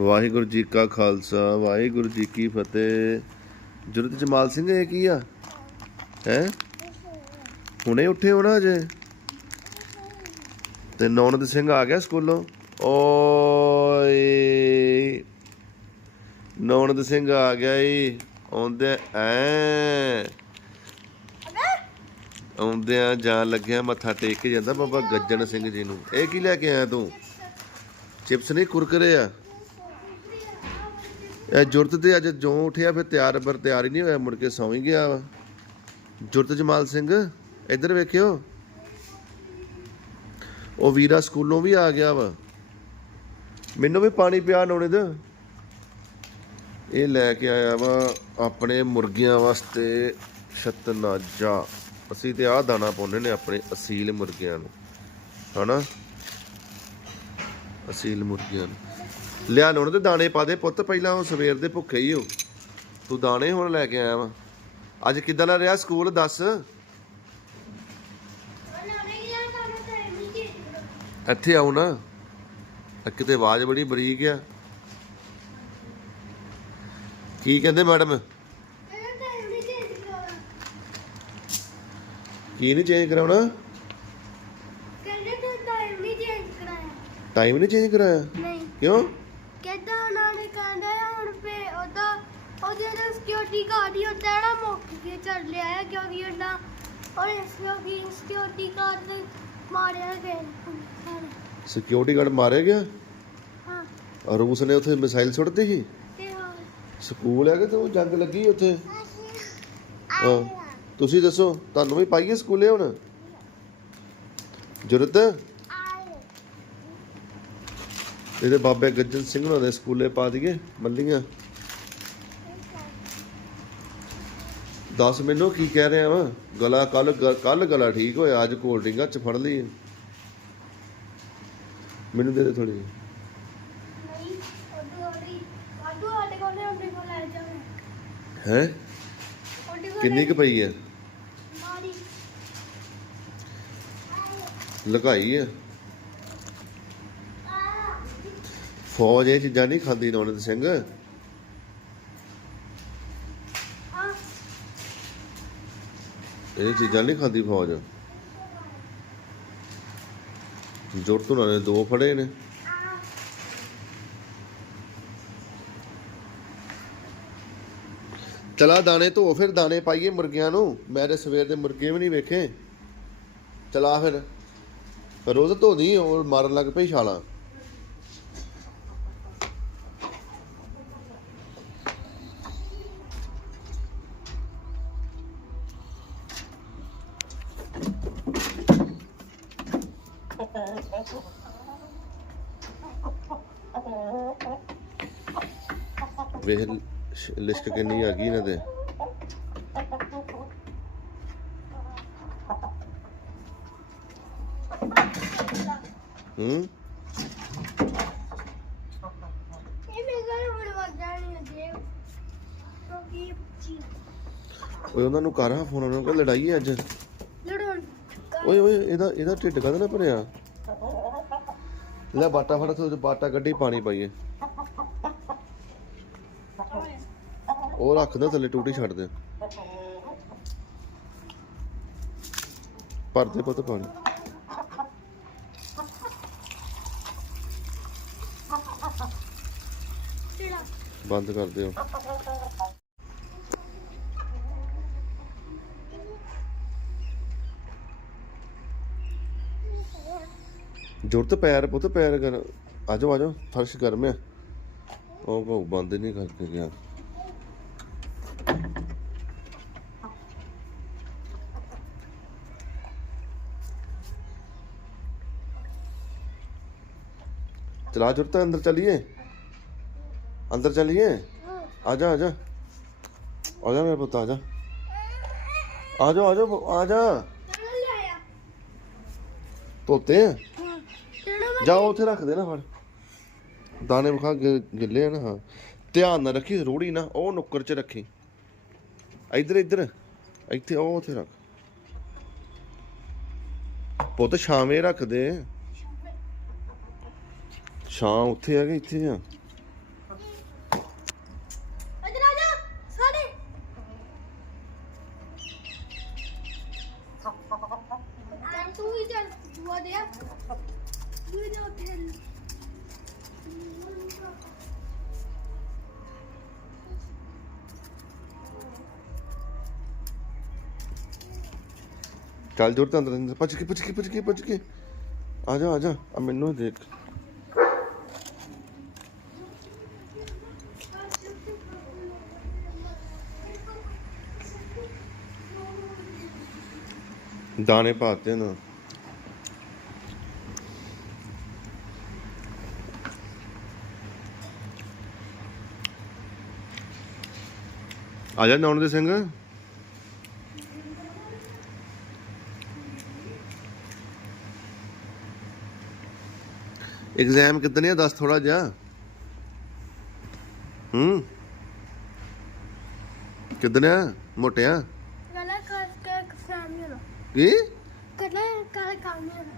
ਵਾਹਿਗੁਰੂ ਜੀ ਕਾ ਖਾਲਸਾ, ਵਾਹਿਗੁਰੂ ਜੀ ਕੀ ਫਤਿਹ। ਜੁਰਤ ਜਮਾਲ ਸਿੰਘ, ਇਹ ਕੀ ਆ? ਹੈ? ਹੁਣੇ ਉੱਠੇ ਹੋਣਾ ਅਜੇ? ਤੇ ਨੌਨਦ ਸਿੰਘ ਆ ਗਿਆ ਸਕੂਲੋਂ? ਓਏ। ਨੌਨਦ ਸਿੰਘ ਆ ਗਿਆ ਈ। ਆਉਂਦੇ ਐ। ਆਉਂਦਿਆਂ ਜਾਣ ਲੱਗਿਆ ਮੱਥਾ ਟੇਕ ਕੇ ਜਾਂਦਾ ਬਾਬਾ ਗੱਜਣ ਸਿੰਘ ਜੀ ਨੂੰ। ਇਹ ਕੀ ਲੈ ਕੇ ਆਇਆ ਤੂੰ? ਚਿਪਸ ਨਹੀਂ ਕੁਰਕਰੇ ਆ? ਜੁਰਤ ਤੇ ਅੱਜ ਜੋਂ ਉਠਿਆ, ਫਿਰ ਤਿਆਰ ਬਰ ਤਿਆਰ ਹੀ ਨਹੀਂ ਹੋਇਆ, ਮੁੜ ਕੇ ਸੌਂ ਹੀ ਗਿਆ ਵਾ। ਜੁਰਤ ਜਮਾਲ ਸਿੰਘ, ਇੱਧਰ ਵੇਖਿਓ। ਉਹ ਵੀਰਾ ਸਕੂਲੋਂ ਵੀ ਆ ਗਿਆ ਵਾ। ਮੈਨੂੰ ਵੀ ਪਾਣੀ ਪਿਆ ਨੋਣੇ ਦੇ। ਇਹ ਲੈ ਕੇ ਆਇਆ ਵਾ ਆਪਣੇ ਮੁਰਗੀਆਂ ਵਾਸਤੇ ਸ਼ਤਨਾਜਾ ਅਸੀਂ ਤੇ ਆਹ ਦਾਣਾ ਪਾਉਂਦੇ ਨੇ ਆਪਣੇ ਅਸੀਲ ਮੁਰਗੀਆਂ ਨੂੰ। ਹਨਾ? ਅਸੀਲ ਮੁਰਗੀਆਂ ਨੂੰ। ਲਿਆ ਨੋਣ ਤੇ ਦਾਣੇ ਪਾ ਦੇ ਪੁੱਤ ਪਹਿਲਾਂ ਉਹ ਸਵੇਰ ਦੇ ਭੁੱਖੇ ਹੀ ਹੋ। ਤੂੰ ਦਾਣੇ ਹੁਣ ਲੈ ਕੇ ਆਇਆ ਵਾ। ਅੱਜ ਕਿੱਦਾਂ ਦਾ ਰਿਹਾ ਸਕੂਲ ਦੱਸ? ਇੱਥੇ ਆਉ ਨਾ। ਕਿਤੇ ਆਵਾਜ਼ ਬੜੀ ਬਰੀਕ ਆ। ਕੀ ਕਹਿੰਦੇ ਮੈਡਮ? ਕੀ ਨਹੀਂ ਚੇਂਜ ਕਰਾਉਣਾ? ਟਾਈਮ ਨਹੀਂ ਚੇਂਜ ਕਰਾਇਆ। ਕਿਉਂ? ਕਿੱਦਾਂ ਉਹਨਾਂ ਨੇ ਕਹਿੰਦਾ ਆ ਹੁਣ ਫੇ ਉਹਦਾ ਉਹ ਜਿਹੜਾ ਸਿਕਿਉਰਿਟੀ ਗਾਰਡ ਹੀ ਹੁੰਦਾ ਹੈ ਨਾ ਮੁੱਕ ਕੇ ਚੱਲ ਲਿਆ ਹੈ ਕਿਉਂਕਿ ਉਹਨਾਂ ਔਰ ਇਸ ਕਿਉਂਕਿ ਸਿਕਿਉਰਿਟੀ ਗਾਰਡ ਨੇ ਮਾਰਿਆ ਗਿਆ ਸਿਕਿਉਰਿਟੀ ਗਾਰਡ ਮਾਰਿਆ ਗਿਆ? ਹਾਂ। ਔਰ ਰੂਸ ਨੇ ਉੱਥੇ ਮਿਸਾਈਲ ਸੁੱਟਦੀ ਸੀ? ਤੇ ਸਕੂਲ ਹੈ ਕਿ ਤੂੰ ਜੰਗ ਲੱਗੀ ਉੱਥੇ? ਹਾਂ। ਤੁਸੀਂ ਦੱਸੋ ਤੁਹਾਨੂੰ ਵੀ ਪਾਈਏ ਸਕੂਲੇ ਹੁਣ? ਜੁਰਤ? ਇਹਦੇ ਬਾਬੇ ਗੱਜਨ ਸਿੰਘ ਹੋਣਾ ਦੇ ਸਕੂਲੇ ਪਾ ਦਈਏ ਮੱਲੀਆਂ। ਦੱਸ ਮੈਨੂੰ ਕੀ ਕਹਿ ਰਿਹਾ ਵਾ? ਗਲਾ ਕੱਲ ਕੱਲ ਗਲਾ ਠੀਕ ਹੋਇਆ ਅੱਜ ਕੋਲਡ ਡਰਿੰਕਾਂ ਚ ਫੜ ਲਈ ਮੈਨੂੰ ਦੇ ਦੇ ਥੋੜੀ ਹੈ? ਕਿੰਨੀ ਕੁ ਪਈ ਹੈ ਲਗਾਈ ਹੈ ਫੌਜ ਇਹ ਚੀਜ਼ਾਂ ਨਹੀਂ ਖਾਂਦੀ ਨੌਨਦ ਸਿੰਘ। ਇਹ ਚੀਜ਼ਾਂ ਨਹੀਂ ਖਾਂਦੀ ਫੌਜ। ਜੁਰਤ ਉਹਨਾਂ ਨੇ ਦੋ ਫੜੇ ਨੇ। ਚਲਾ ਦਾਣੇ ਧੋ ਫਿਰ ਦਾਣੇ ਪਾਈਏ ਮੁਰਗਿਆਂ ਨੂੰ। ਮੈਂ ਤੇ ਸਵੇਰ ਦੇ ਮੁਰਗੇ ਵੀ ਨਹੀਂ ਵੇਖੇ। ਚਲਾ ਫਿਰ। ਰੋਜ਼ ਧੋਦੀ ਉਹ ਮਾਰਨ ਲੱਗ ਪਈ ਛਾਲਾਂ। ਵੇਖ ਲਿਸ਼ਕ ਕਿੰਨੀ ਆ ਗਈ ਇਹਨਾਂ ਦੇ। ਹੂੰ? ਓਏ ਉਹਨਾਂ ਨੂੰ ਕਰ ਹਾਂ ਫੋਨ ਉਹਨਾਂ ਨੂੰ ਲੜਾਈ ਹੈ ਅੱਜ। ਲੜੋਂ ਓਏ ਓਏ ਇਹਦਾ ਇਹਦਾ ਢਿੱਡ ਕਦ ਨਾ ਭਰਿਆ? ਲੈ ਬਾਟਾ ਫੜ ਤੇ ਬਾਟਾ ਗੱਡੀ ਪਾਣੀ ਪਾਈਏ ਉਹ ਰੱਖ ਦੇ, ਥੱਲੇ ਟੂਟੀ ਛੱਡ ਦੇ। ਭਰ ਦੇ ਪੁੱਤ ਪਾਣੀ। ਬੰਦ ਕਰ ਦਿਓ। ਜੁੜ ਤੇ ਪੈਰ ਪੁੱਤ ਪੈਰ ਕਰ। आज ਆਜੋ ਫਰਸ਼ ਗਰਮ ਆ। ਉਹ ਕੋ ਬੰਦ ਨਹੀਂ ਕਰਕੇ चला जुड़ता अंदर चलिए अंदर चलिए आजा आजा आजा मेरे पुत आजा आजा आजा आजा तोते हैं ਜਾ ਉੱਥੇ ਰੱਖ ਦੇ ਨਾ ਫੜ। ਦਾਣੇ ਵਿਖਾ ਗਿ- ਗਿੱਲੇ ਆ ਨਾ, ਹਾਂ। ਧਿਆਨ ਨਾਲ ਰੱਖੀ, ਰੋੜੀ ਨਾ, ਉਹ ਨੁੱਕਰ 'ਚ ਰੱਖੀ। ਇੱਧਰ ਇੱਧਰ। ਇੱਥੇ ਉਹ ਉੱਥੇ ਰੱਖ। ਪੁੱਤ, ਛਾਵੇਂ ਰੱਖ ਦੇ। ਛਾਂ ਉੱਥੇ ਆ ਕਿ ਇੱਥੇ ਆ? ਚੱਲ ਜੋਰ ਤਾਂ ਅੰਦਰ ਭੱਜ ਕੇ ਭੱਜ ਕੇ ਭੱਜ ਕੇ ਭੱਜ ਕੇ। ਆ ਜਾ ਆ ਜਾ। ਆ ਮੈਨੂੰ ਦੇਖ। ਦਾਣੇ ਪਾਤੇ ਨਾ। ਆ ਜਾ ਨੌਣ ਦੇ ਸਿੰਘ। ਐਗਜ਼ਾਮ ਕਿਤਨੇ ਆ? ਦੱਸ ਥੋੜਾ ਜਿਹਾ। ਹੂੰ? ਕਿਤਨੇ ਆ ਮੋਟਿਆ? ਗਲਾ ਖਾਸ ਕੇ ਸਾਮੀ ਹੋਣਾ। ਕੀ? ਕਲਾ ਕਲਾ ਕੰਮ ਨਹੀਂ ਹੋਣਾ।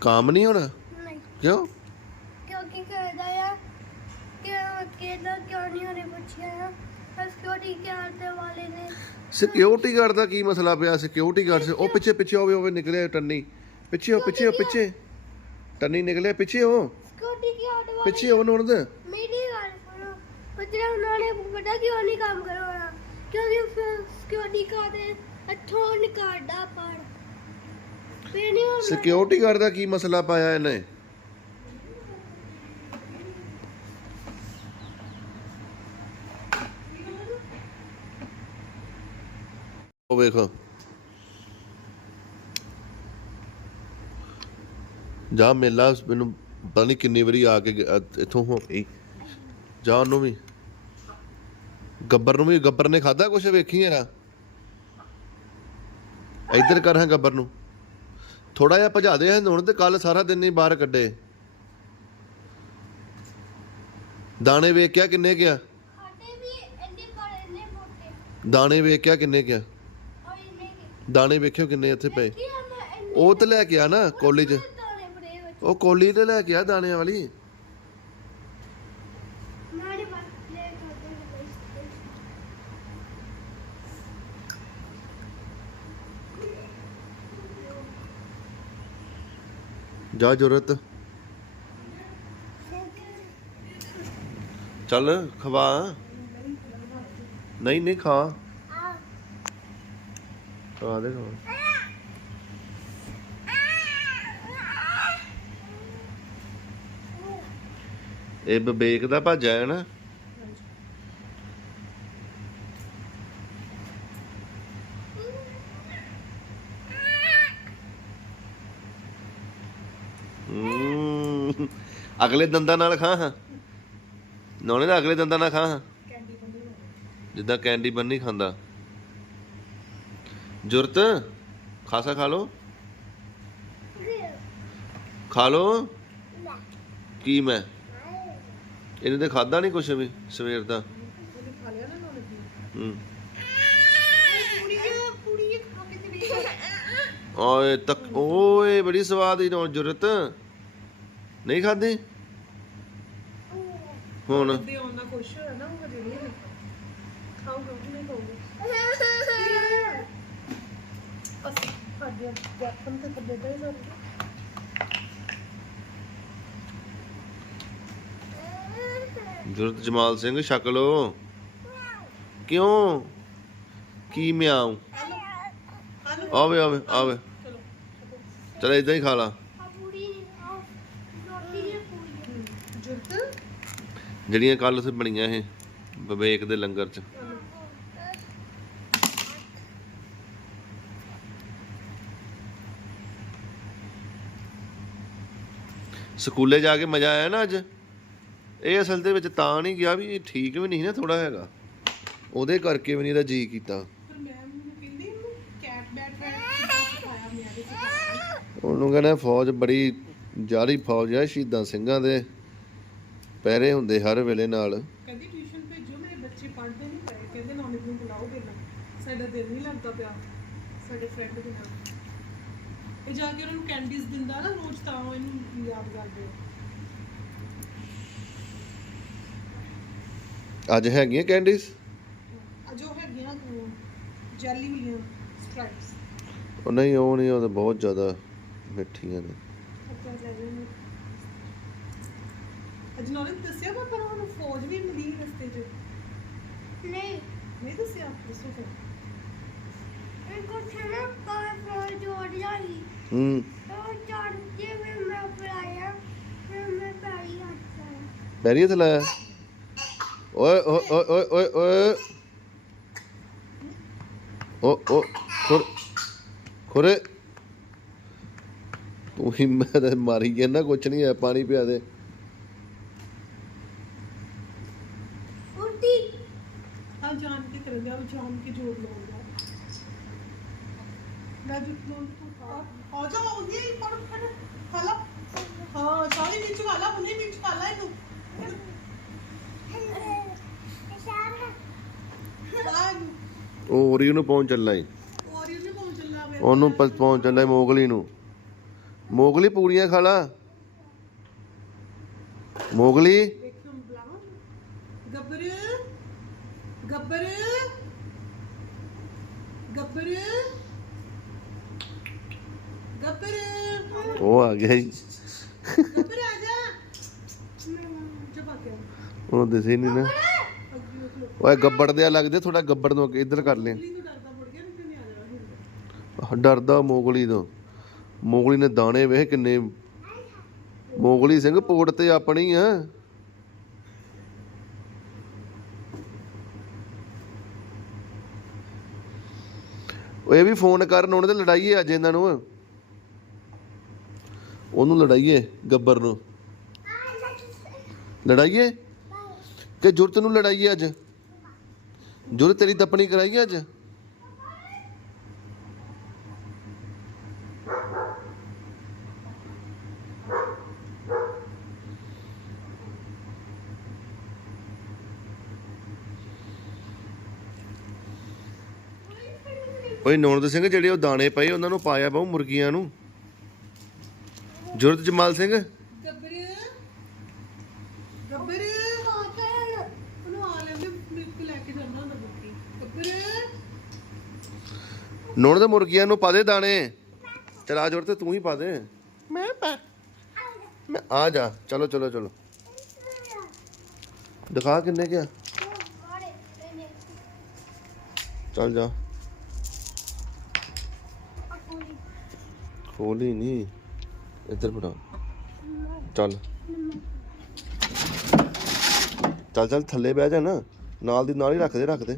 ਕੰਮ ਨਹੀਂ ਹੋਣਾ? ਨਹੀਂ। ਕਿਉਂ? ਕਿਉਂਕਿ ਕਹਿੰਦਾ ਆ? ਕਿ ਕਿਹਦਾ ਕਿਉਂ ਨਹੀਂ ਹੋਣੇ ਪੁੱਛਿਆ ਆ? ਸਿਕਿਉਰਿਟੀ ਗਾਰਡ ਦੇ ਵਾਲੇ ਨੇ। ਸਿਕਿਉਰਿਟੀ ਗਾਰਡ ਦਾ ਕੀ ਮਸਲਾ ਪਿਆ? ਸਿਕਿਉਰਿਟੀ ਗਾਰਡ ਸੇ ਉਹ ਪਿੱਛੇ ਪਿੱਛੇ ਹੋਵੇ ਹੋਵੇ ਨਿਕਲਿਆ ਟੰਨੀ। ਪਿੱਛੇ ਪਿੱਛੇ ਪਿੱਛੇ ਟੰਨੀ ਨਿਕਲਿਆ? ਪਿੱਛੇ ਹੋ। ਸਿਕਿਉਰਿਟੀ ਗਾਰਡ ਵਾਲੇ ਪਿੱਛੇ ਹੋ ਨੋਣ ਦੇ। ਮੇਰੀ ਗੱਲ ਸੁਣੋ। ਪਤਰਾ ਉਹਨਾਂ ਨੇ ਪਤਾ ਕਿਉਂ ਨਹੀਂ ਕੰਮ ਕਰਵਾਉਣਾ? ਕਿਉਂਕਿ ਸਿਕਿਉਰਿਟੀ ਗਾਰਡ ਇੱਥੋਂ ਨਿਕਾਲਦਾ ਪਰ ਫਿਰ ਨਹੀਂ ਹੋਣਾ। ਸਿਕਿਉਰਿਟੀ ਗਾਰਡ ਦਾ ਕੀ ਮਸਲਾ ਪਾਇਆ ਇਹਨੇ? ਉਹ ਵੇਖੋ। ਜਾ ਮੇਲਾ ਮੈਨੂੰ ਪਤਾ ਨਹੀਂ ਕਿੰਨੀ ਵਾਰੀ ਆ ਕੇ ਇੱਥੋਂ ਹੋ ਗਈ ਜਾ ਉਹਨੂੰ ਵੀ। ਗੱਬਰ ਨੂੰ ਵੀ ਗੱਬਰ ਨੇ ਖਾਦਾ ਕੁਛ? ਵੇਖੀ ਯਾਰਾ ਇੱਧਰ ਕਰ ਹਾਂ ਗੱਬਰ ਨੂੰ। ਥੋੜਾ ਜਿਹਾ ਭਜਾ ਦੇ ਹੁਣ ਤੇ ਕੱਲ ਸਾਰਾ ਦਿਨ ਨਹੀਂ ਬਾਹਰ ਕੱਢੇ। ਦਾਣੇ ਵੇਖਿਆ ਕਿੰਨੇ ਕਿਆ ਖਾਤੇ ਵੀ ਇੰਨੇ ਬੜੇ ਇੰਨੇ ਮੋਟੇ। ਦਾਣੇ ਵੇਖਿਆ ਕਿੰਨੇ ਕਿਆ ਔਰ ਇੰਨੇ ਕੇ। ਦਾਣੇ ਵੇਖਿਓ ਕਿੰਨੇ ਇੱਥੇ ਪਏ। ਕੀ ਉਹ ਤੇ ਲੈ ਕੇ ਆ ਨਾ ਕੋਲੀ 'ਚ। ਉਹ ਕੋਲੀ ਤੇ ਲੈ ਕੇ ਆ ਦਾਣਿਆਂ ਵਾਲੀ। ਜਾ ਜੁਰਤ। ਚੱਲ ਖਵਾ। ਨਹੀਂ ਨਹੀਂ ਖਾ। ਆ। ਖਵਾ ਦੇ ਖਵਾ ਇਹ ਬਬੇਕ ਦਾ ਭਾਜਾ ਹੈ ਨਾ। ਅਗਲੇ ਦੰਦਾਂ ਨਾਲ ਖਾ ਹਾਂ। ਨੌਣੇ ਦਾ ਅਗਲੇ ਦੰਦਾਂ ਨਾਲ ਖਾ ਹਾਂ। ਜਿੱਦਾਂ ਕੈਂਡੀ ਬੰਨੀ ਖਾਂਦਾ। ਜੁਰਤ ਖਾਸਾ ਖਾ ਲੋ ਖਾ ਲੋ। ਕੀ ਮੈਂ? ਇਹਨੇ ਤੇ ਖਾਦਾ ਨਹੀਂ ਕੁਛ ਵੀ, ਸਵੇਰ ਦਾ। ਹੂੰ। ਓਏ ਤੱਕ, ਓਏ ਬੜੀ ਸਵਾਦ ਹੀ ਨੌ ਜੁਰਤ। ਨਹੀਂ ਖਾਦੀ ਹੁਣ। ਖਾਊਗਾ ਨਹੀਂ ਖਾਊਗਾ ਅਸੀਂ ਸਾਡੇ ਜੱਪਨ ਤੇ ਕਦੇ ਦਾ ਹੀ ਨਾ ਜੁਰਤ ਜਮਾਲ ਸਿੰਘ ਛਕ ਕਿਉਂ? ਕੀ ਮਿਆਉ? ਆਵੇ ਆਵੇ ਆਵੇ। ਚਲ ਇਦਾਂ ਹੀ ਖਾ ਲਾ। ਜਿਹੜੀਆਂ ਕੱਲ ਉੱਥੇ ਬਣੀਆਂ ਇਹ, ਵਿਵੇਕ ਦੇ ਲੰਗਰ ਚ। ਸਕੂਲੇ ਜਾ ਕੇ ਮਜ਼ਾ ਆਇਆ ਨਾ ਅੱਜ? ਇਹ ਅਸਲ ਦੇ ਵਿੱਚ ਤਾਂ ਨਹੀਂ ਗਿਆ ਵੀ ਇਹ ਠੀਕ ਵੀ ਨਹੀਂ ਨਾ ਥੋੜਾ ਹੈਗਾ। ਉਹਦੇ ਕਰਕੇ ਵੀ ਨਹੀਂ ਇਹਦਾ ਜੀ ਕੀਤਾ। ਉਹਨੂੰ ਕਹਿੰਦਾ ਫੌਜ ਬੜੀ ਜਾਰੀ ਫੌਜ ਆ ਸ਼ਹੀਦਾਂ ਸਿੰਘਾਂ ਦੇ ਪਹਿਰੇ ਹੁੰਦੇ ਹਰ ਵੇਲੇ ਨਾਲ। ਕਹਿੰਦੀ ਟਿਊਸ਼ਨ ਭੇਜੋ ਮੇਰੇ ਬੱਚੇ ਪੜ੍ਹਦੇ ਨਹੀਂ ਪਏ। ਕਹਿੰਦੇ ਨੌਨਿਕ ਨੂੰ ਬੁਲਾਓ ਪਹਿਲਾਂ। ਸਾਡਾ ਦਿਲ ਨਹੀਂ ਲੱਗਦਾ ਪਿਆ ਸਾਡੇ ਫਰੈਂਡ ਦੇ ਨਾਲ। ਇਹ ਜਾ ਕੇ ਉਹਨਾਂ ਨੂੰ ਕੈਂਡੀਜ਼ ਦਿੰਦਾ ਨਾ ਰੋਜ਼ ਤਾਂ ਉਹ ਇਹਨੂੰ ਯਾਦ ਕਰਦੇ ਆ। ਅੱਜ ਹੈਗੀਆਂ ਕੈਂਡੀਜ਼? ਅੱਜ ਉਹ ਹੈਗੀਆਂ ਜੈਲੀ ਵਾਲੀਆਂ ਸਟ੍ਰਾਈਪਸ ਉਹ ਨਹੀਂ ਉਹ ਨਹੀਂ ਉਹ ਤਾਂ ਬਹੁਤ ਜ਼ਿਆਦਾ ਮਿੱਠੀਆਂ ਨੇ। ਅੱਜ ਨੌਨਿਕ ਦੱਸਿਆ ਮੈਂ ਪਰ ਉਹਨੂੰ ਫੌਜ ਵੀ ਮਿਲੀ ਰਸਤੇ 'ਚ। ਨਹੀਂ। ਨਹੀਂ ਦੱਸਿਆ ਦੱਸੋ ਫਿਰ। ਇਹ ਕੁਛ ਨਾ ਕਾਹ ਫੋਨ ਜੋੜ ਜਾਈ ਹੂੰ। ਉਹ ਚੜ ਕੇ ਮੈਂ ਮੈਂ ਪੜਾਇਆ ਫਿਰ ਮੈਂ ਪੈਰੀ ਹੱਥ ਪੈਰੀ ਹੱਥ ਲਾਇਆ? ਓਏ ਓਏ ਓਏ ਓਏ ਓਏ ਓਏ। ਓ ਓ ਖੁਰ ਖੁਰੇ। ਤੂੰ ਹੀ ਮੈਂ ਤਾਂ ਮਾਰੀ ਜਾਂਦਾ ਕੁਛ ਨਹੀਂ ਹੈ ਪਾਣੀ ਪਿਆ ਦੇ। ਉਲਟੀ ਆ ਜਾਣ ਕੇ ਕਰਨ ਦਿਆ ਉਹ ਜਾਣ ਕੇ ਜੋੜ ਲਾਉਂਦਾ ਨਾ ਜੁੱਤੋਂ ਆ ਜਾ ਉਹ ਇਹ ਫੜ ਫੜ ਖਾਲਾ ਹਾਂ ਸਾਰੀ ਵਿੱਚ ਖਾਲਾ ਉਹਨੇ ਵਿੱਚ ਖਾਲਾ ਇਹਨੂੰ ਬਾਗ ਉਹ ਓਰੀ ਨੂੰ ਪਹੁੰਚ ਚੱਲਾ ਈ ਔਰ ਇਹਨੇ ਪਹੁੰਚ ਚੱਲਾ ਵੇ ਉਹਨੂੰ ਪ- ਪਹੁੰਚ ਚੱਲਾ ਮੋਗਲੀ ਨੂੰ। ਮੋਗਲੀ ਪੂਰੀਆਂ ਖਾ ਲਾ। ਮੋਗਲੀ। ਦੇਖਮ ਬਲਾਵਾ ਗੱਬਰ ਗੱਬਰ ਗੱਬਰ ਗੱਬਰ। ਉਹ ਆ ਗਿਆ ਜੀ। ਗੱਬਰ ਆ ਜਾ। ਜਬ ਆ। ਗਿਆ ਉਹਨੂੰ ਦਿਸੇ ਨਹੀਂ ਨਾ। ਓਏ ਗੱਬੜ ਦੇ ਲੱਗਦੇ ਥੋੜਾ ਗੱਬੜ ਨੂੰ ਅੱਗੇ ਇੱਧਰ ਕਰ ਲੈ। ਡਰਦਾ ਮੁੜ ਮੋਗਲੀ ਤੋਂ। ਮੋਗਲੀ ਨੇ ਦਾਣੇ ਵੇਖ ਕਿੰਨੇ। ਮੋਗਲੀ ਸਿੰਘ ਪੋੜ ਤੇ ਆਪਣੀ ਆ। ਉਹ ਵੀ ਫੋਨ ਕਰਨ, ਉਹਨੇ ਤੇ ਲੜਾਈਏ ਅੱਜ ਇਹਨਾਂ ਨੂੰ। ਉਹਨੂੰ ਲੜਾਈਏ ਗੱਬਰ ਨੂੰ। ਲੜਾਈਏ? ਕਿ ਜੁਰਤ ਨੂੰ ਲੜਾਈਏ ਅੱਜ? ਜੁਰਤ ਤੇਰੀ ਤਪਣੀ ਕਰਾਈ ਅੱਜ? ਓਏ ਨੌਨਦ ਸਿੰਘ, ਜਿਹੜੇ ਉਹ ਦਾਣੇ ਪਏ, ਉਹਨਾਂ ਨੂੰ ਪਾਇਆ ਬਹੁ ਮੁਰਗੀਆਂ ਨੂੰ। ਜੁਰਤ ਜਮਾਲ ਸਿੰਘ ਗੱਬਰ ਗੱਬਰ ਉਹਨੂੰ ਆ ਲੈਂਦੇ ਮਿਲਕ ਲੈ ਕੇ ਜਾਂਦਾ ਹੁੰਦਾ ਬੁੱਕੀ ਗੱਬਰ ਨੌਨਦ ਮੁਰਗੀਆਂ ਨੂੰ ਪਾ ਦੇ ਦਾਣੇ। ਚਲ ਆ ਜੁਰਤ ਤੂੰ ਹੀ ਪਾ ਦੇ। ਮੈਂ ਪਾ ਮੈਂ ਆ ਜਾ। ਚਲੋ ਚਲੋ ਚਲੋ। ਦਿਖਾ ਕਿੰਨੇ ਕਿਆ ਚੱਲ ਜਾ। ਖੋਲੀ ਨਹੀਂ। ਇੱਧਰ ਫੜਾ ਚੱਲ। ਚੱਲ ਚੱਲ ਥੱਲੇ ਬਹਿ ਜਾ ਨਾ। ਨਾਲ ਦੀ ਨਾਲ ਹੀ ਰੱਖ ਦੇ ਰੱਖ ਦੇ।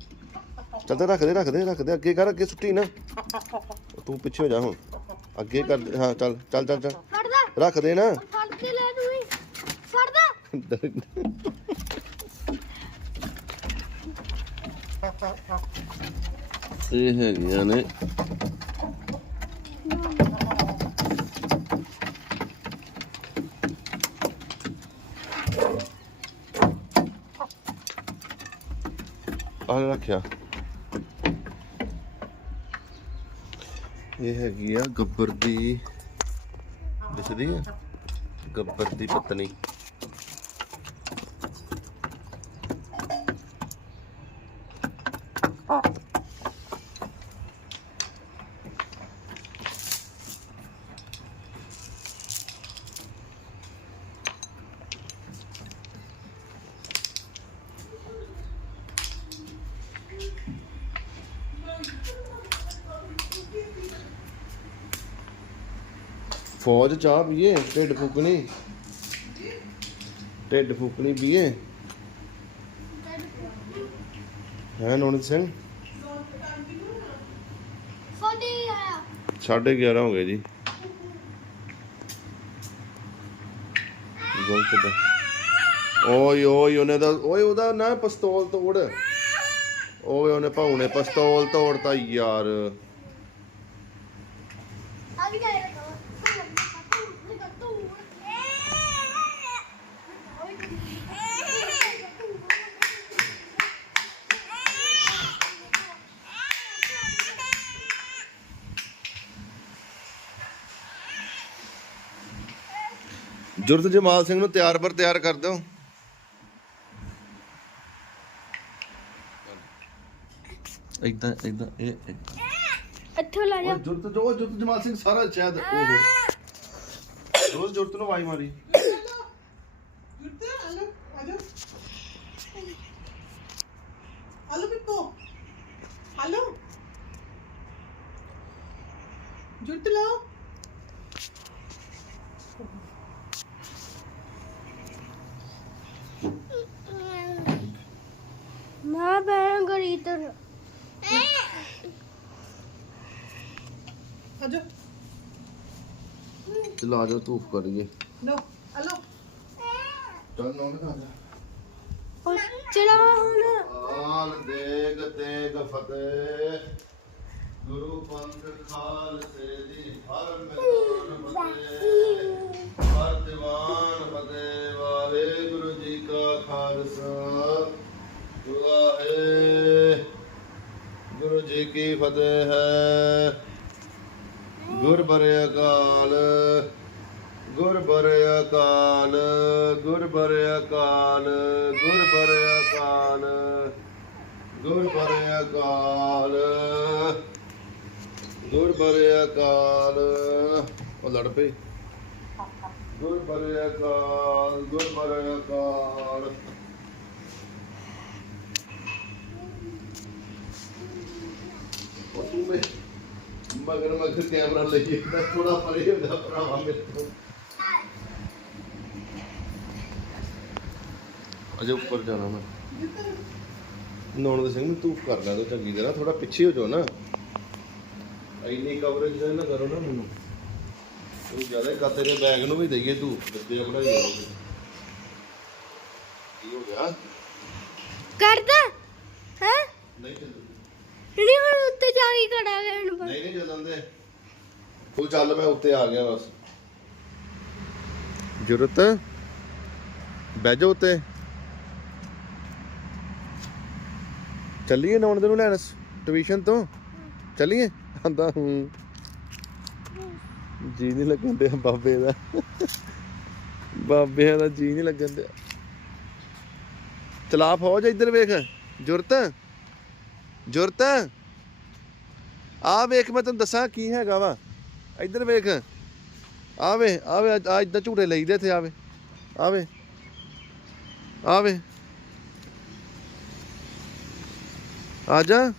ਚੱਲ ਤੇ ਰੱਖ ਦੇ ਰੱਖ ਦੇ ਰੱਖ ਦੇ। ਅੱਗੇ ਕਰ ਅੱਗੇ ਸੁੱਟੀ ਨਾ। ਤੂੰ ਪਿੱਛੇ ਹੋ ਜਾ ਹੁਣ। ਅੱਗੇ ਕਰ ਦੇ, ਹਾਂ ਚੱਲ ਚੱਲ ਚੱਲ ਚੱਲ। ਫੜਦਾ। ਰੱਖ ਦੇ ਨਾ। ਫੜ ਕੇ ਲੈ ਤੂੰ ਵੀ। ਫੜਦਾ। ਇਹ ਹੈਗੀਆਂ ਨੇ। ਆ ਰੱਖਿਆ। ਇਹ ਹੈਗੀ ਆ ਗੱਬਰ ਦੀ ਦਿਸਦੀ ਆ? ਗੱਬਰ ਦੀ ਪਤਨੀ। ਫੌਜ ਚਾਹ ਪੀਏ ਢਿੱਡ ਫੁਕਣੀ। ਢਿੱਡ ਫੁਕਣੀ ਪੀਏ। ਹੈ ਨੋਨਿਤ ਸਿੰਘ? ਆਇਆ 11:30 ਹੋ ਗਏ ਜੀ। ਗਲਤ ਦਾ ਓਏ ਓਏ ਉਹਨੇ ਤਾਂ ਓਏ ਉਹਦਾ ਨਾ ਪਿਸਤੌਲ ਤੋੜ। ਓਏ ਉਹਨੇ ਭਾਉ ਨੇ ਪਿਸਤੌਲ ਤੋੜਤਾ ਯਾਰ ਆ ਵੀ ਜਾਏਗਾ ਤੂੰ ਤੂੰ ਤੂੰ ਜੁਰਤ ਜਮਾਲ ਸਿੰਘ ਨੂੰ ਤਿਆਰ ਪਰ ਤਿਆਰ ਕਰ ਦਿਓ। ਇਦਾਂ ਇਦਾਂ ਇਹ ਇੱਥੋਂ ਲੈ ਜਾ। ਜੁਰਤ ਜੋ ਜੁਰਤ ਜਮਾਲ ਸਿੰਘ ਸਾਰਾ ਸ਼ਾਇਦ ਉਹ ਰੋਜ਼ ਜੁਰਤ ਨੂੰ ਵਾਈ ਮਾਰੀ। ਜੁੱਤੇ ਆਲੋ ਆਜੋ ਆਲੋ ਬਿੱਪੋ ਆਲੋ ਮੈਂ ਬੈਠਾ ਗਰੀ ਤਰ ਆਜੋ ਚਲਾ ਜਾਓ ਧੂਪ ਕਰੀਏ ਲੋ ਹਲੋ ਚੱਲ ਨੌਂ ਖਾ ਜਾ ਉਹ ਚਲਾ ਹੁਣ ਆਲ ਦੇਗ ਤੇਗ ਫਤਿਹ ਗੁਰੂ ਪੰਥ ਖਾਲਸੇ ਦੀ ਹਰ ਮੈਦਾਨ ਫਤਿਹ ਹੈ। ਗੁਰ ਬਰੇ ਅਕਾਲ, ਗੁਰ ਬਰੇ ਅਕਾਲ, ਗੁਰ ਬਰੇ ਅਕਾਲ, ਗੁਰ ਬਰੇ ਅਕਾਲ, ਗੁਰ ਬਰੇ ਅਕਾਲ, ਗੁਰ ਬਰੇ ਅਕਾਲ। ਉਹ ਲੜ ਪਈ। ਗੁਰ ਬਰੇ ਅਕਾਲ, ਗੁਰ ਬਰੇ ਅਕਾਲ ਉਹ ਤੂੰ ਮੇ ਮਗਰ ਮਗਰ ਕੈਮਰਾ ਲਈ ਥੋੜਾ ਪਰੇ ਹੋ ਜਾ ਭਰਾਵਾ ਮੇਰੇ ਤੋਂ। ਅਜੇ ਉੱਪਰ ਜਾਣਾ ਮੈਂ। ਨੌਨ ਦੇ ਸਿੰਘ ਤੂੰ ਕਰ ਲੈ ਤੋ ਚੰਗੀ ਤਰ੍ਹਾਂ ਥੋੜਾ ਪਿੱਛੇ ਹੋ ਜਾਓ ਨਾ। ਇੰਨੀ ਕਵਰੇਜ ਨਾ ਕਰੋ ਨਾ ਮੈਨੂੰ। ਤੂੰ ਜ਼ਿਆਦਾ ਕਰ ਤੇਰੇ ਬੈਗ ਨੂੰ ਵੀ ਦਈਏ ਤੂੰ ਬੱਚੇ ਆਪਣਾ ਹੀ ਜਾਓਗੇ ਕੀ ਹੋ ਗਿਆ? ਕਰਦਾ? ਹੈ? ਨਹੀਂ ਚੱਲਦੀ। ਨਹੀਂ ਹੁਣ ਉੱਤੇ ਜਾ ਕੇ ਕਰਾਂਗੇ ਹੁਣ ਬਸ। ਨਹੀਂ ਨਹੀਂ ਚੱਲਦੇ ਤੂੰ ਚੱਲ, ਮੈਂ ਉੱਤੇ ਆ ਗਿਆ ਬਸ। ਜੁਰਤ, ਬਹਿ ਜਾ ਉੱਤੇ। ਚੱਲੀਏ ਨੌਣ ਦੇ ਨੂੰ ਲੈਣ ਟਿਊਸ਼ਨ ਤੋਂ? ਚੱਲੀਏ? ਆਂਦਾ, ਹੂੰ। ਜੀ ਨਹੀਂ ਲੱਗਣ ਡਿਆ ਬਾਬੇ ਦਾ। ਬਾਬਿਆਂ ਦਾ ਜੀ ਨਹੀਂ ਲੱਗਣ ਡਿਆ ਚਲਾ ਫੌਜ ਇੱਧਰ ਵੇਖ, ਜੁਰਤ। ਜੁਰਤ ਆ ਵੇਖ, ਮੈਂ ਤੈਨੂੰ ਦੱਸਾਂ ਕੀ ਹੈਗਾ ਵਾ। ਇੱਧਰ ਵੇਖ। ਆਵੇ ਆਵੇ, ਆ ਇਦਾਂ ਝੂਟੇ ਲਈਦੇ ਇੱਥੇ, ਆਵੇ। ਆਵੇ। ਆਵੇ। ਆ ਜਾ।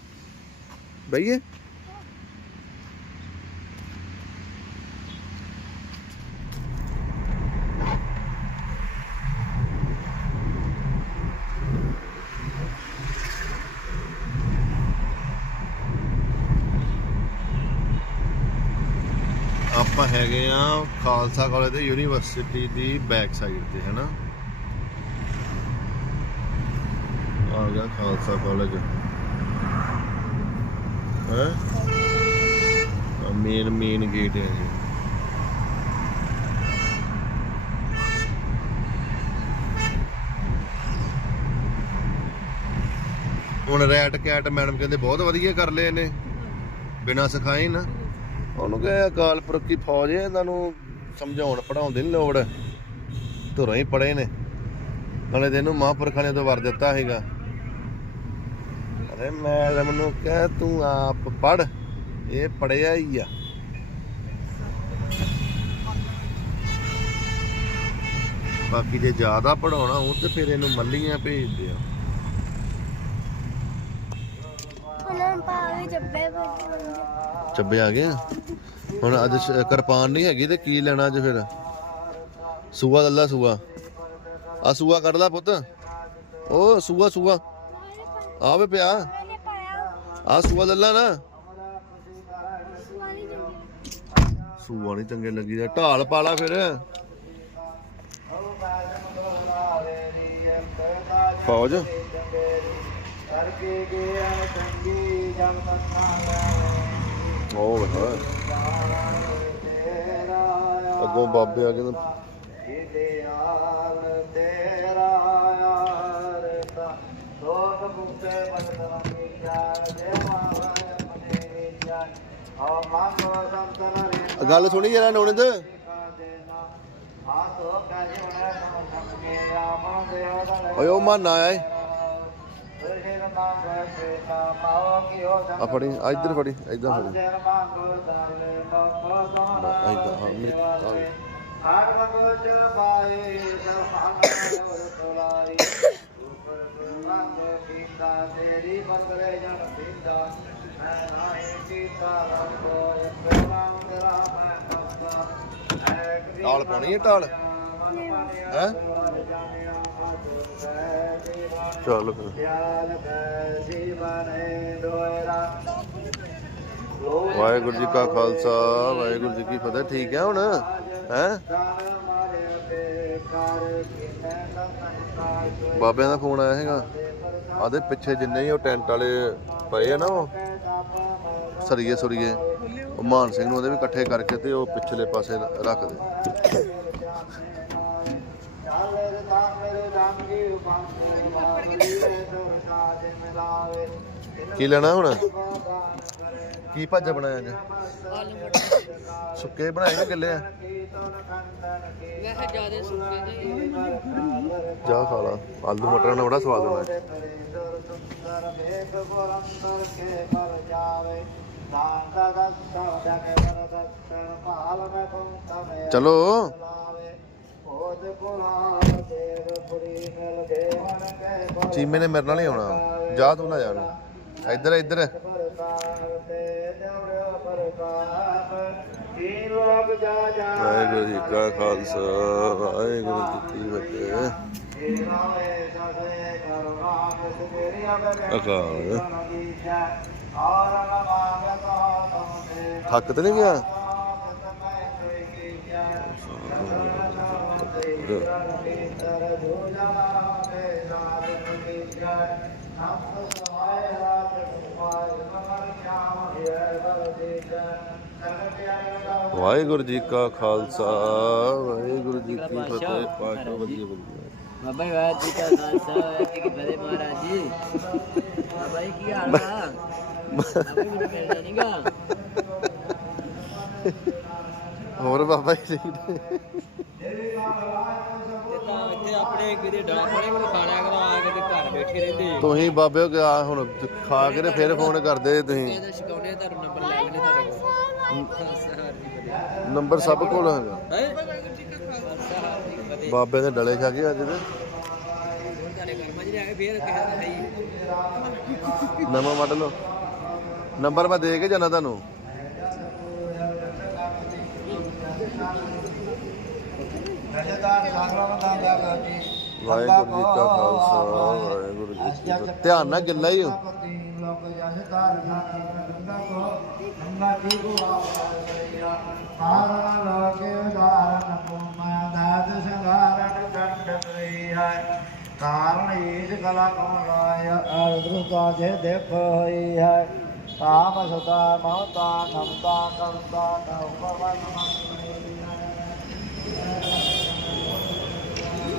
ਬਈਏ ਆਪਾਂ ਹੈਗੇ ਆ ਖਾਲਸਾ ਕਾਲਜ ਦੇ ਯੂਨੀਵਰਸਿਟੀ ਦੀ ਬੈਕ ਸਾਈਡ ਤੇ, ਹੈਨਾ? ਆ ਗਿਆ ਖਾਲਸਾ ਕਾਲਜ। ਹੈ? ਮੇਨ ਮੇਨ ਗੇਟ ਹੈ ਜੀ। ਹੁਣ ਰੈਟ ਕੈਟ ਮੈਡਮ ਕਹਿੰਦੇ ਬਹੁਤ ਵਧੀਆ ਕਰ ਲਏ ਇਹਨੇ। ਬਿਨਾ ਸਿਖਾਏ ਨਾ। ਉਹਨੂੰ ਕਹੇ ਅਕਾਲ ਪੁਰਖ ਦੀ ਫੌਜ ਹੈ, ਇਹਨਾਂ ਨੂੰ ਸਮਝਾਉਣ ਪੜਾਉਣ ਦੀ ਨਹੀਂ ਲੋੜ। ਧੁਰਾਂ ਹੀ ਪੜੇ ਨੇ। ਨਾਲੇ ਤੇ ਮਹਾਂਪੁਰਖਾਂ ਨੇ ਤਾਂ ਵਰ ਦਿੱਤਾ ਹੈਗਾ ਅਰੇ ਮੈਂ ਤਾਂ ਮੈਨੂੰ ਕਹਿ, ਤੂੰ ਆਪ ਪੜ ਇਹ ਪੜਿਆ ਹੀ ਆ। ਬਾਕੀ ਜੇ ਜ਼ਿਆਦਾ ਪੜਾਉਣਾ ਹੋ ਤੇ ਫਿਰ ਇਹਨੂੰ ਮੱਲੀਆਂ ਭੇਜਦੇ ਆ ਉਹਨਾਂ ਪਾ ਕੇ ਜੱਬੇ ਕਰ ਚੱਬੇ ਆ ਗਏ? ਆ? ਹੁਣ ਅੱਜ ਸ਼- ਕਿਰਪਾਨ ਨਹੀਂ ਹੈਗੀ ਤੇ ਕੀ ਲੈਣਾ ਅੱਜ ਫਿਰ? ਸੂਆ ਲੱਲਾ ਸੂਆ। ਆ ਸੂਆ ਕੱਢ ਲੈ ਪੁੱਤ। ਉਹ ਸੂਆ ਸੂਆ। ਆ ਵੇ ਪਿਆ। ਮੈਨੇ ਪਾਇਆ ਆ ਸੂਆ ਲੱਲਾ ਨਾ। ਸਵਾਲੀ ਜੰਗੀ ਸੂਆ ਨਹੀਂ ਚੰਗੇ ਲੱਗੀ ਦਾ ਢਾਲ ਪਾ ਲਾ ਫਿਰ। ਫੌਜ ਕਰਕੇ ਗਿਆ ਚੰਗੀ ਜਨ ਉਹ ਵੇਖ ਤੇਰਾ ਅੱਗੋਂ ਬਾਬੇ ਆ ਰੇ ਗੱਲ ਸੁਣੀ ਜਰਾ ਨੋਨਿੰਦ। ਓਏ ਉਹ ਮਾਨਾ ਆਇਆ ਏ। ਆਪਣੀ ਮੰਗ ਫੜੀ, ਆ ਇੱਧਰ ਫੜੀ, ਇੱਧਰ ਹਾਂ ਮੇਰੇ ਆ ਵੇ। ਹਰ ਪਾਏ ਸਰਹਾਨਾ ਹੋਰ ਤੋਲਾਈ ਉਪਰ ਰੰਗ ਪੀਤਾ ਤੇਰੀ ਬੰਦਰੇ ਜਨ ਪੀਤਾ ਮੈਂ ਨਾਹੀ ਪੀਤਾ ਰੰਗੋ ਇੱਕ ਨਾਮ ਮੈਂ ਕੰਦਾ ਢਾਲ ਪਾਉਣੀ ਹੈ ਢਾਲ? ਹੈਂ? ਚੱਲ ਫਿਰ। ਵਾਹਿਗੁਰੂ ਜੀ ਕਾ ਖਾਲਸਾ, ਵਾਹਿਗੁਰੂ ਜੀ ਕੀ ਫਤਿਹ। ਠੀਕ ਹੈ ਹੁਣ? ਹੈ? ਬਾਬਿਆਂ ਦਾ ਫੋਨ ਆਇਆ ਹੈਗਾ ਆਦੇ ਪਿੱਛੇ ਜਿੰਨੇ ਹੀ ਉਹ ਟੈਂਟ ਵਾਲੇ ਪਏ ਆ ਨਾ ਉਹ ਸਰੀਏ ਸੁਰੀਏ ਉਹ ਮਾਨ ਸਿੰਘ ਨੂੰ ਉਹਦੇ ਵੀ ਇਕੱਠੇ ਕਰਕੇ ਤੇ ਉਹ ਪਿਛਲੇ ਪਾਸੇ ਰੱਖ ਦੇ ਕੀ ਲੈਣਾ ਹੁਣ? ਕੀ ਭਾਜਾ ਬਣਾਇਆ ਅੱਜ? ਸੁੱਕੇ ਬਣਾਏ ਕਿ ਗਿੱਲੇ ਆ? ਵੈਸੇ ਜ਼ਿਆਦਾ ਸੁੱਕੇ ਦੇ ਜਾ ਖਾ ਲਾ। ਆਲੂ ਮਟਰਾਂ ਨਾਲ ਬੜਾ ਸਵਾਦ ਹੈ। ਸੁਰ ਪਰ ਦੇਵ ਪੁਰੀ ਮਿਲ ਕੇ ਬਲ ਚੀਮੇ ਨੇ ਮੇਰੇ ਨਾਲ ਹੀ ਆਉਣਾ। ਜਾ ਤੂੰ ਨਾ ਜਾਣ ਇੱਧਰ ਇੱਧਰ ਪਰਤਾਪ ਤੇ ਦਵੜਿਓ ਪਰਤਾਪ। ਕੀ ਲੋਕ ਜਾ ਜਾ ਵਾਹਿਗੁਰੂ ਜੀ ਕਾ ਖਾਲਸਾ। ਵਾਹਿਗੁਰੂ ਜੀ ਕੀ ਫਤਿਹ। ਅਕਾਲ। ਥੱਕ ਤੇ ਨਹੀਂ ਗਿਆ? ਵਾਹਿਗੁਰੂ ਜੀ ਕਾ ਖਾਲਸਾ ਵਾਹਿਗੁਰੂ ਜੀ ਕੀ ਫਤਿਹ ਪਾਸ਼ਾ ਵਧੀਆ ਵਧੀਆ ਬਾਬਾ ਜੀ ਵਾਹ ਜੀ ਕਾ ਖਾਲਸਾ ਵਾਹਿਗੁਰੂ ਜੀ ਕੀ ਫਤਿਹ ਮਹਾਰਾਜ ਜੀ। ਬਾਬਾ ਜੀ ਕੀ ਹਾਲ ਆ? ਬਾਬਾ ਜੀ ਮੈਨੂੰ ਨਹੀਂਗਾ ਹੋਰ ਬਾਬਾ ਜੀ? ਠੀਕ ਨੇ? ਤੇ ਇੱਥੇ ਆਪਣੇ ਕਿਤੇ ਕੇ ਘਰ ਬੈਠੇ ਰਹਿੰਦੇ। ਤੁਸੀਂ ਬਾਬਿਓ ਕਿ ਆ ਹੁਣ ਖਾ ਕੇ ਤੇ ਫਿਰ ਫੋਨ ਕਰਦੇ ਤੁਸੀਂ? ਇਹਦਾ ਸ਼ਿਕਾਉਣੇ ਤੁਹਾਨੂੰ ਨੰਬਰ ਲੈ ਲੈਣੇ ਤੁਹਾਡੇ ਕੋਲ। ਖਾਲਸਾ ਹਾਰ ਜੀ ਫਤਿਹ ਨੰਬਰ ਸਭ ਕੋਲ ਹੈਗਾ। ਹੈ? ਬਾਬੇ ਦੇ ਡਲੇ ਖਾ ਕੇ ਅੱਜ ਦੇ ਨਵਾਂ ਲਓ। ਨੰਬਰ ਮੈਂ ਦੇ ਕੇ ਜਾਣਾ ਤੁਹਾਨੂੰ। ਵਾਹਿਗੁਰੂ ਜੀ ਕਾ ਖਾਲਸਾ, ਵਾਹਿਗੁਰੂ ਜੀ ਕੀ ਫਤਿਹ। ਧਿਆਨ ਨਾਲ ਗਿੱਲਾ ਹੀ ਹੋ। ਕਾਰਨ ਲੋਕੇ ਕਲਾ ਕੋ ਲਾਇਆ ਅਰਦੁ ਕਾਜੇ ਦੇਖ ਹੋਈ ਹੈ। ਕਾਮ ਸਦਾ ਮਮਤਾ ਨਮਤਾ ਕਰਤਾ ਨਵ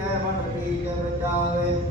Repeat, the Repeat,